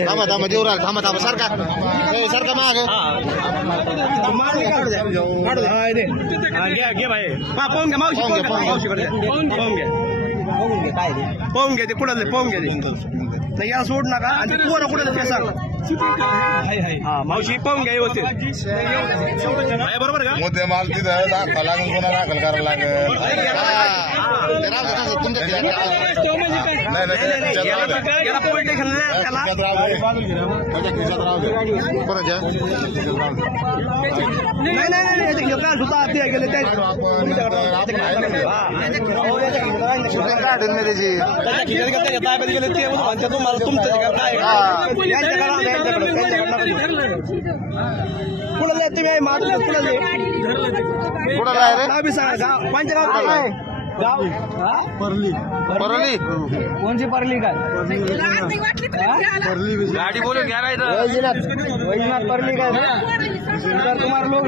थांबा थांबा देऊ राहिला थांबा थांबा सारखा सारखा माग घे भाई पाहून घ्या मावशी पाहून घ्या ते कुठं पाहून घ्या ते या सोड नका आणि पोरं कुठं ते सांग हा मावशी पाहून घ्या व्यवस्थित बरोबर का मोठे माल तिथं दाखवा लागेल कोणा दाखल करायला लागेल याला पोलीस स्टेशनला त्याला नाही काय सुद्धा ते गेले तुम्हाला तुमचं कुणाला तुम्ही कुणाला नाव बी सांगा पंच गाव परली कोणची परली काय गाडी बोलून घ्या वैजनाथ परली काय तुम्हाला लोक